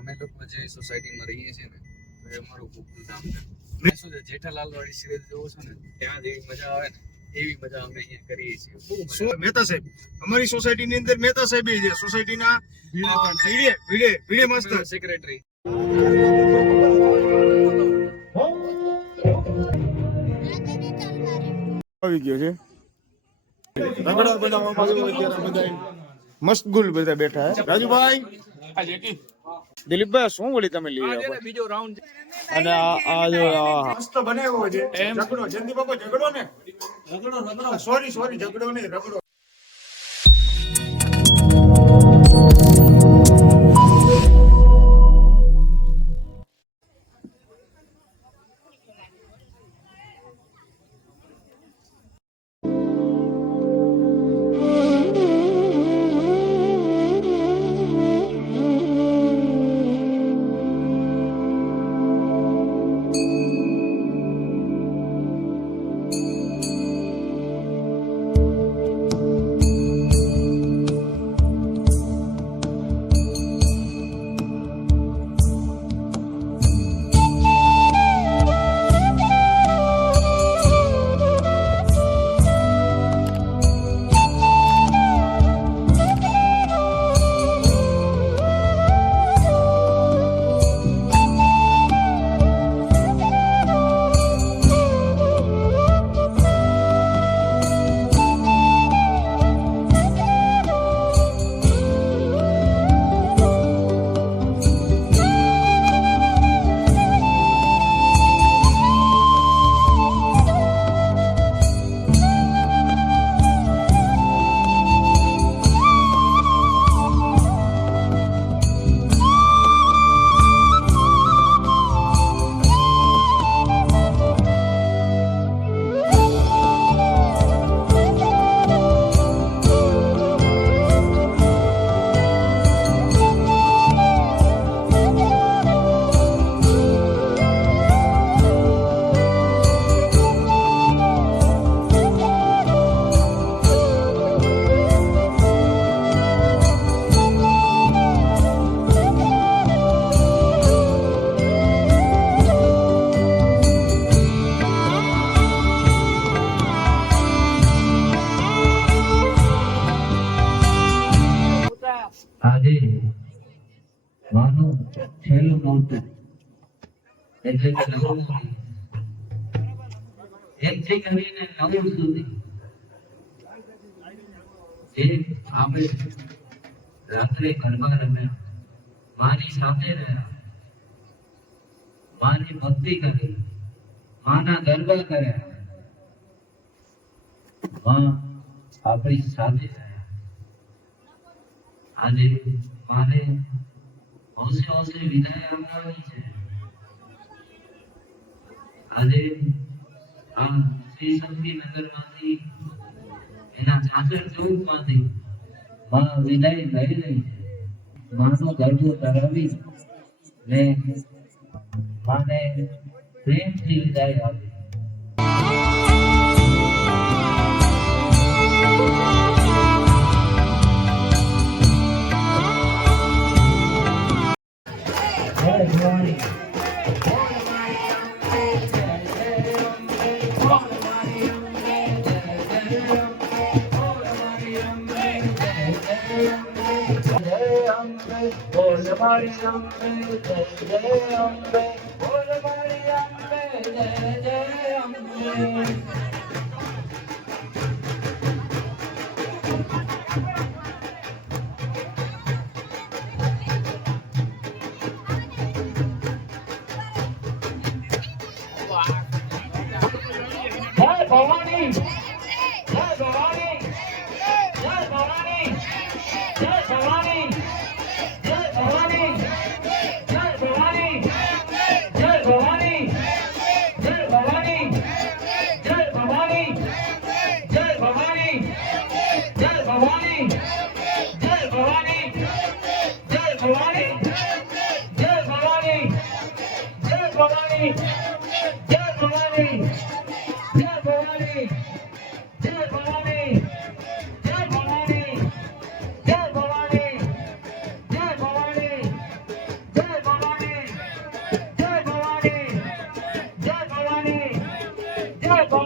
અમે લોકો જે સોસાયટીમાં રહીએ છીએ ને તો એ અમારું ગોકુલ ધામ છે. શું છે જેઠાલાલ વાળી સિરિયલ જોવો છો ને ત્યાં જેવી મજા આવે ને એવી મજા અમે અહીંયા કરીએ છીએ. મહેતા સાહેબ અમારી સોસાયટીની અંદર મહેતા સાહેબ છે સોસાયટીના ભીડે માસ્ટર સેક્રેટરી. આવી ગયો છે રગડા બધા મસ્તગુલ બધા બેઠા છે. રાજુભાઈ દિલીપભાઈ શું વળી તમે લઈ આવ્યા બીજો રાઉન્ડ અને આ જો મસ્ત બનાવ્યો છે ઝઘડો જયંતિ બાપા ઝઘડો ને રગડો સોરી ઝઘડો નહીં રગડો. આજે માનું છેલ્લું નોરતું એટલે કે નવમું એકથી કરીને 9 સુધી જે આપણે રાત્રે ગરબા રમ્યા, માની સાથે રહ્યા, માની ભક્તિ કરી, માના ગરબા કર્યા, માં આપણી સાથે રહ્યા. આજે માને હોંશે હોંશે વિદાય આપવાની છે. આજે આ શ્રી શક્તિનગરમાંથી એના ઝાંઝર ચોકમાંથી માં વિદાય લઈ રહી છે. માનો ગરબો કરાવી ને માને પ્રેમથી વિદાય આપી.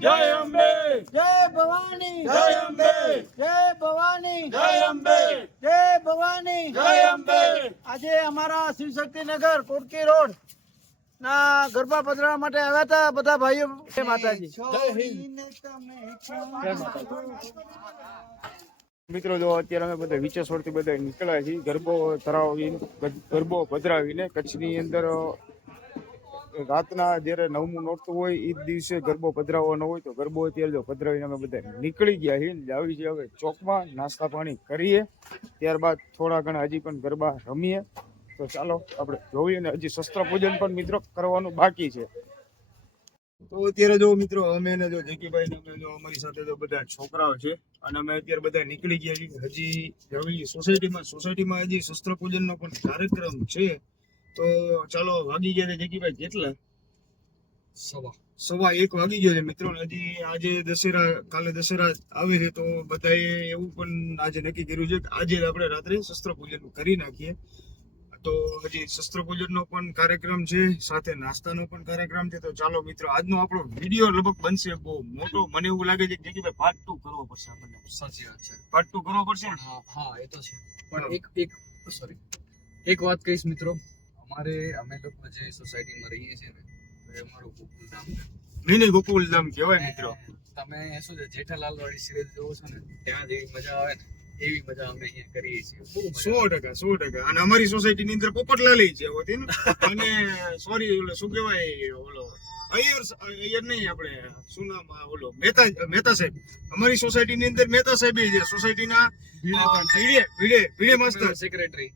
જય અંબે જય ભવાની જય અંબે જય ભવાની જય અંબે જય ભવાની જય અંબે આજે અમારા શિવશક્તિનગર કોટકી રોડ ના ગરબા પધરાવા માટે આવ્યા હતા બધા ભાઈઓ. જય માતાજી. મિત્રો જો અત્યારે અમે બધા વિચેશ્વર થી બધા નીકળ્યા છીએ ગરબો ગરબો પધરાવીને. કચ્છની અંદર રાતના જયારે 9મું નોરતું હોય એ જ દિવસે ગરબો પધરાવવાનો હોય તો ગરબો અત્યારે જો પધરાવીને અમે બધા નીકળી ગયા છીએ. આવી છીએ હવે ચોકમાં, નાસ્તા પાણી કરીએ, ત્યારબાદ થોડા ઘણા હજી પણ ગરબા રમીએ. તો ચાલો આપણે જોઈએ ને હજી શસ્ત્ર પૂજન પણ મિત્રો કરવાનું બાકી છે. તો અત્યારે જો મિત્રો અમે ને જો જેકીભાઈ ને અમે જો અમારી સાથે જો બધા છોકરાઓ છે અને અમે અત્યારે બધા નીકળી ગયા છીએ. હજી નવી સોસાયટીમાં હજી શસ્ત્ર પૂજનનો પણ કાર્યક્રમ છે. તો ચાલો વાગી ગયા છે જેકીભાઈ કેટલા? 1:15 વાગી ગયો છે મિત્રો. હજી આજે કાલે દશેરા આવે છે તો બધાએ એવું પણ આજે નક્કી કર્યું છે કે આજે આપણે રાત્રે શસ્ત્ર પૂજન કરી નાખીએ. તો હજી શસ્ત્ર પૂજનનો પણ કાર્યક્રમ છે, સાથે નાસ્તાનો પણ કાર્યક્રમ છે. તો ચાલો મિત્રો આજનો આપણો વિડીયો લગભગ બનશે બહુ મોટો. મને એવું લાગે છે કે ભાઈ પાર્ટ 2 કરવો પડશે આપણને. સાચી વાત છે. પાર્ટ 2 કરવો પડશે ને? હા એ તો છે. પણ એક વાત કહીશ મિત્રો, અમે લોકો જે સોસાયટીમાં રહીએ છીએ ને તો એ અમારું ગોકુલધામ છે. નહીં ગોકુલધામ કહેવાય મિત્રો. તમે શું છે જેઠાલાલ વાળી સિરીઝ જોવો છો ને ત્યાં જેવી મજા આવે ને એવી મજા અમે અહીંયા કરીએ છીએ. બહુ મજા આવે. 100%. અને અમારી સોસાયટી ની અંદર પોપટલાલ છે હોતી ને. અને સોરી ઓલો શું કહેવાય ઓલો અય્યર નહીં આપણે શું નામ ઓલો મહેતા સાહેબ. અમારી સોસાયટી ની અંદર મહેતા સાહેબ છે. સોસાયટીના ભીડે માસ્ટર સેક્રેટરી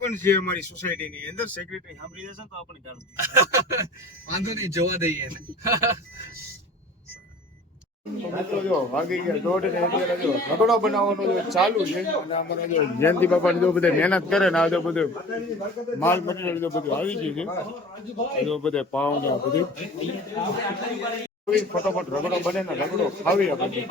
પણ છે અમારી સોસાયટી ની અંદર. સેક્રેટરી સાંભળી જશે તો આપણે ગાળું. વાંધો નહીં, જોવા દઈએ એને. મિત્રો જો વાગી ગયા 1:30 ને અત્યારે જો રગડો બનાવવાનો જો ચાલુ છે. અને અમારા જો જયંતિ બાપા જો બધા મહેનત કરે ને આ જો બધું માલ મટીરિયલ જો બધું આવી ગયું છે. જો બધે પાવ ને આ બધું ફટાફટ રગડો બને ને રગડો ખાવી આપણે.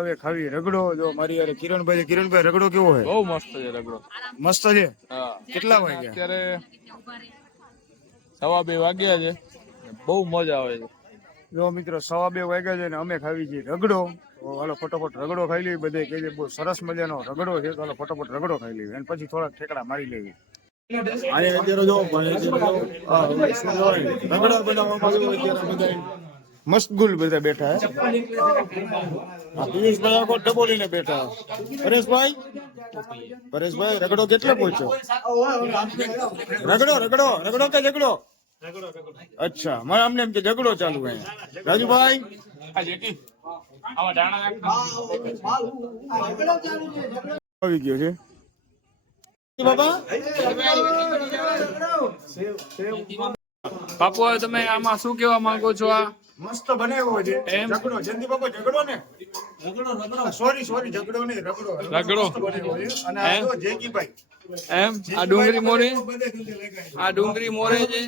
હવે ખાવી રગડો. જો મારી યાર કિરણભાઈ રગડો કેવો છે? બહુ મસ્ત છે રગડો. મસ્ત છે. હા કેટલા વાગ્યા? અત્યારે 2:15 વાગ્યા છે. બહુ મજા આવે છે. જો મિત્રો 2:15 વાગ્યા છે ને અમે ખાવી છીએ રગડો. તો હાલો ફટોફટ રગડો ખાઈ લેવી. બધે કહે છે બહુ સરસ મજાનો રગડો છે, તો હાલો ફટોફટ રગડો ખાઈ લેવી અને પછી થોડાક ઠેકડા મારી લેવી. મસ્તગુલ બધા બેઠા હે. પિયુષભાઈ આખો ડબોલીને બેઠા. પરેશભાઈ રગડો કેટલો પહોંચ્યો? રગડો કે ઝઘડો? અચ્છા, મને અમને એમ કે ઝઘડો ચાલુ હે. રાજુભાઈ આવી ગયો છે બાપુ હવે તમે આમાં શું કહેવા માંગો છો? આ મસ્ત બનાવ્યો છે ઝઘડો. જયંતિ બાપુ ઝઘડો ને સોરી ઝઘડો નહીં રગડો મસ્ત બનાવ્યો છે. અને આ જો જેકીભાઈ એમ આ ડુંગળી મોરે છે.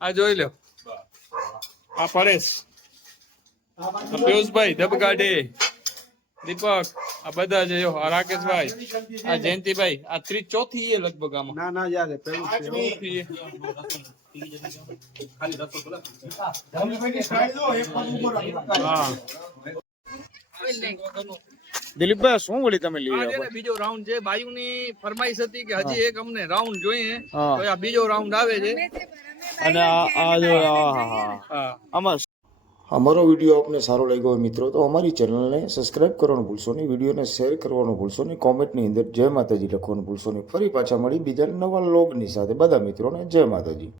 આ જોઈ લો. આ પરેશ, આ પિયુષભાઈ ધબકાડે, દીપક, આ બધા છે. જો આ રાકેશભાઈ, આ જયંતિભાઈ, આ ચોથી એ લગભગ આમાં. ના યાર પેલું ચોથી એ. હા દિલીપભાઈ શું વળી તમે લઈ આ આવ્યા? છે ને બીજો રાઉન્ડ છે. બાયુની ફરમાઈશ હતી કે હજી એક અમને રાઉન્ડ જોઈએ, હા. તો આ બીજો રાઉન્ડ આવે છે. અને આ જો હા આમાં અમારો વિડીયો આપને સારો લાગ્યો હોય મિત્રો તો અમારી ચેનલને સબસ્ક્રાઇબ કરવાનું ભૂલશો નહીં, વિડીયોને શેર કરવાનું ભૂલશો નહીં, કોમેન્ટની અંદર જય માતાજી લખવાનું ભૂલશો નહીં. ફરી પાછા મળી બીજા નવા લોગની સાથે. બધા મિત્રોને જય માતાજી.